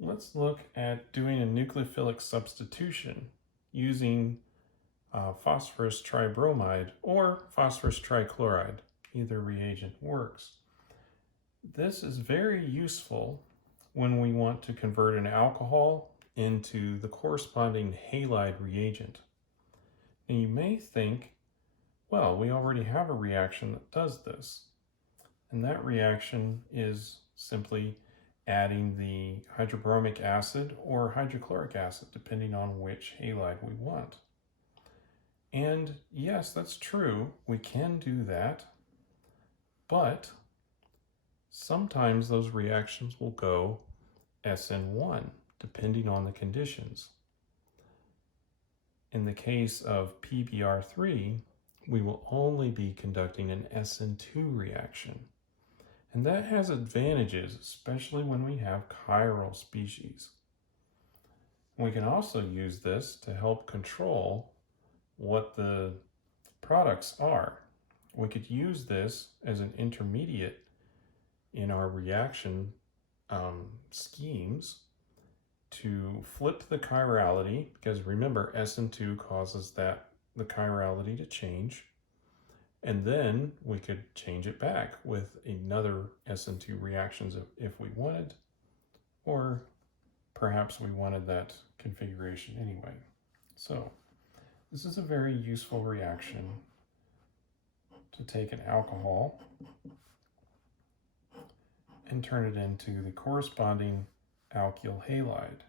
Let's look at doing a nucleophilic substitution using phosphorus tribromide or phosphorus trichloride. Either reagent works. This is very useful when we want to convert an alcohol into the corresponding halide reagent. And you may think, well, we already have a reaction that does this. And that reaction is simply adding the hydrobromic acid or hydrochloric acid, depending on which halide we want. And yes, that's true, we can do that, but sometimes those reactions will go SN1, depending on the conditions. In the case of PBr3, we will only be conducting an SN2 reaction. And that has advantages, especially when we have chiral species. We can also use this to help control what the products are. We could use this as an intermediate in our reaction schemes to flip the chirality, because remember, SN2 causes the chirality to change. And then we could change it back with another SN2 reactions if we wanted, or perhaps we wanted that configuration anyway. So this is a very useful reaction to take an alcohol and turn it into the corresponding alkyl halide.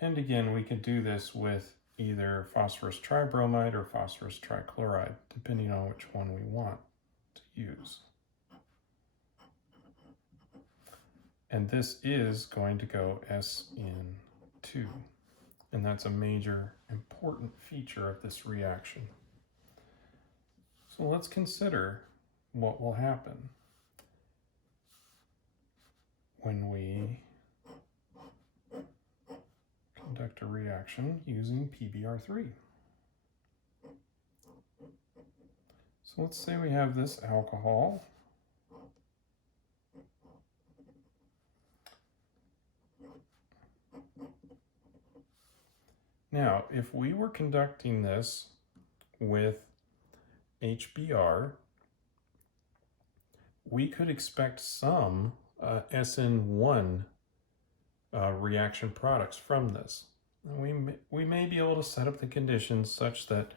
And again, we could do this with either phosphorus tribromide or phosphorus trichloride, depending on which one we want to use. And this is going to go SN2, and that's a major important feature of this reaction. So let's consider what will happen when we conduct a reaction using PBr3. So let's say we have this alcohol. Now, if we were conducting this with HBr, we could expect some SN1 reaction products from this. And we may be able to set up the conditions such that,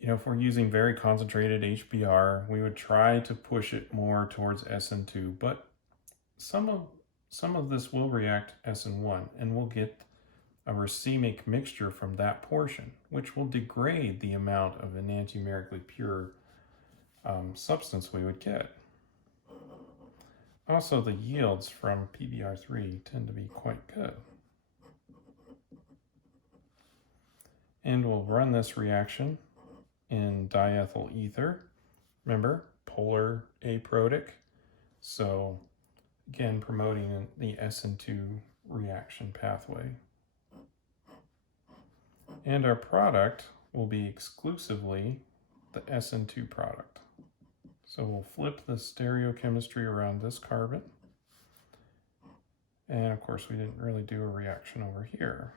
if we're using very concentrated HBr, we would try to push it more towards SN2, but some of this will react SN1, and we'll get a racemic mixture from that portion, which will degrade the amount of enantiomerically pure substance we would get. Also, the yields from PBr3 tend to be quite good. And we'll run this reaction in diethyl ether. Remember, polar aprotic. So again, promoting the SN2 reaction pathway. And our product will be exclusively the SN2 product. So we'll flip the stereochemistry around this carbon. And of course, we didn't really do a reaction over here.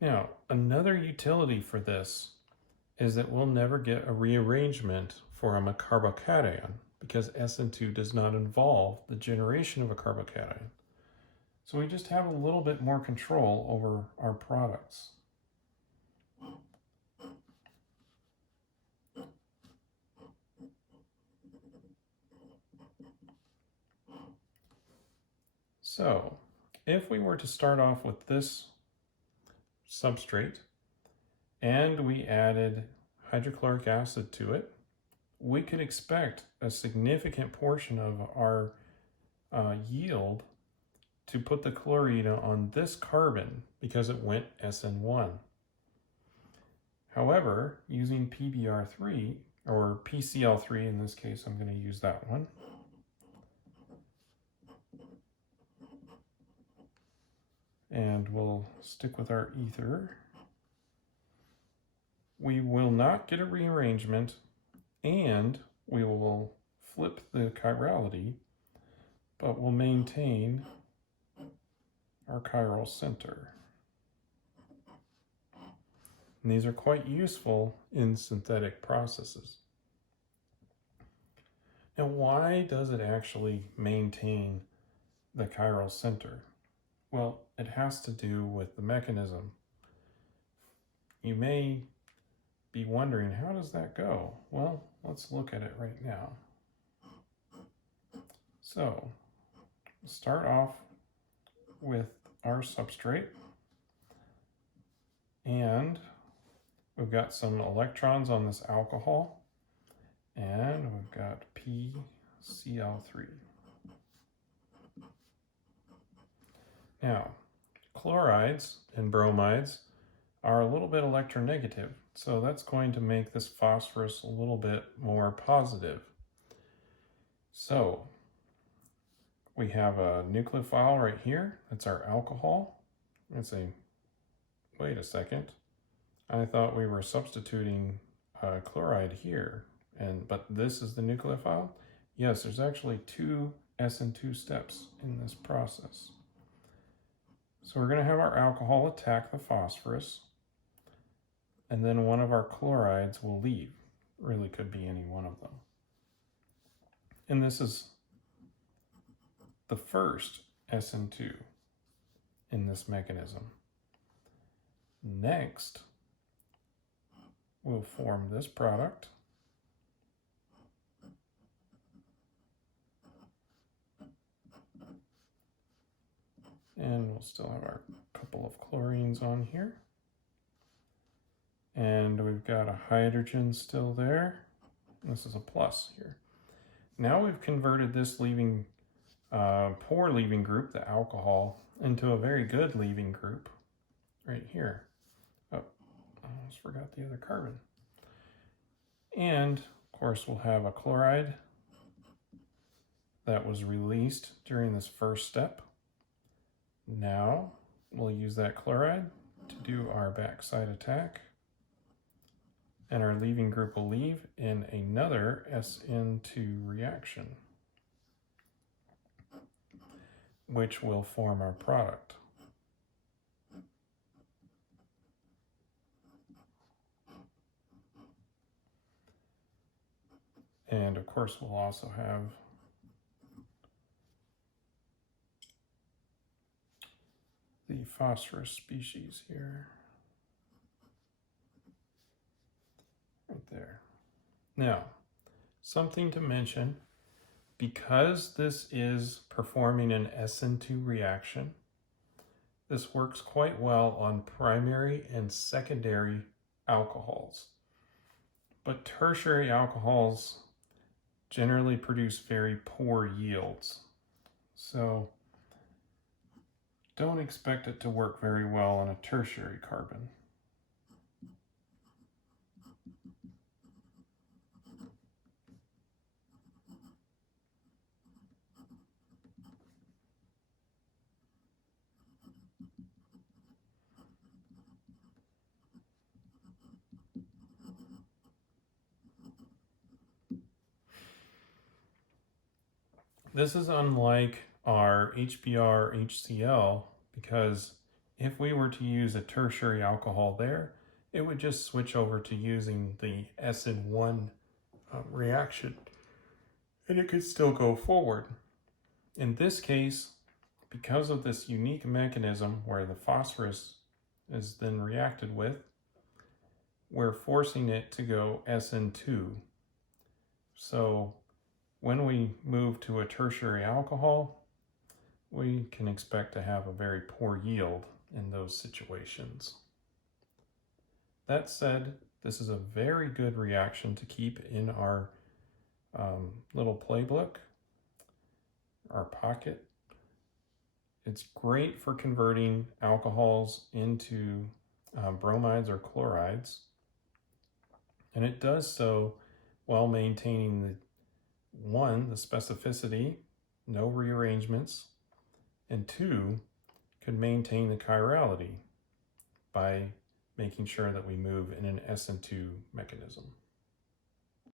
Now, another utility for this is that we'll never get a rearrangement from a carbocation because SN2 does not involve the generation of a carbocation. So we just have a little bit more control over our products. So if we were to start off with this substrate and we added hydrochloric acid to it, we could expect a significant portion of our yield to put the chlorine on this carbon because it went SN1. However, using PBr3, or PCl3 in this case, I'm going to use that one. And we'll stick with our ether. We will not get a rearrangement and we will flip the chirality, but we'll maintain our chiral center. And these are quite useful in synthetic processes. Now, why does it actually maintain the chiral center? Well, it has to do with the mechanism. You may be wondering, how does that go? Well, let's look at it right now. So, start off with our substrate, and we've got some electrons on this alcohol, and we've got PCl3. Now, chlorides and bromides are a little bit electronegative, so that's going to make this phosphorus a little bit more positive. So, we have a nucleophile right here. That's our alcohol. Let's say, wait a second. I thought we were substituting chloride here, but this is the nucleophile? Yes, there's actually two SN2 steps in this process. So we're going to have our alcohol attack the phosphorus, and then one of our chlorides will leave. Really could be any one of them. And this is the first SN2 in this mechanism. Next, we'll form this product. And we'll still have our couple of chlorines on here. And we've got a hydrogen still there. This is a plus here. Now we've converted this poor leaving group, the alcohol, into a very good leaving group right here. Oh, I almost forgot the other carbon. And of course we'll have a chloride that was released during this first step. Now we'll use that chloride to do our backside attack, and our leaving group will leave in another SN2 reaction, which will form our product. And of course we'll also have the phosphorus species here, right there. Now, something to mention, because this is performing an SN2 reaction, this works quite well on primary and secondary alcohols. But tertiary alcohols generally produce very poor yields. So don't expect it to work very well on a tertiary carbon. This is unlike our HBr HCl, because if we were to use a tertiary alcohol there, it would just switch over to using the SN1 reaction, and it could still go forward. In this case, because of this unique mechanism where the phosphorus is then reacted with, we're forcing it to go SN2. So when we move to a tertiary alcohol, we can expect to have a very poor yield in those situations. That said, this is a very good reaction to keep in our little playbook, our pocket. It's great for converting alcohols into bromides or chlorides, and it does so while maintaining the specificity, no rearrangements, and two, could maintain the chirality by making sure that we move in an SN2 mechanism.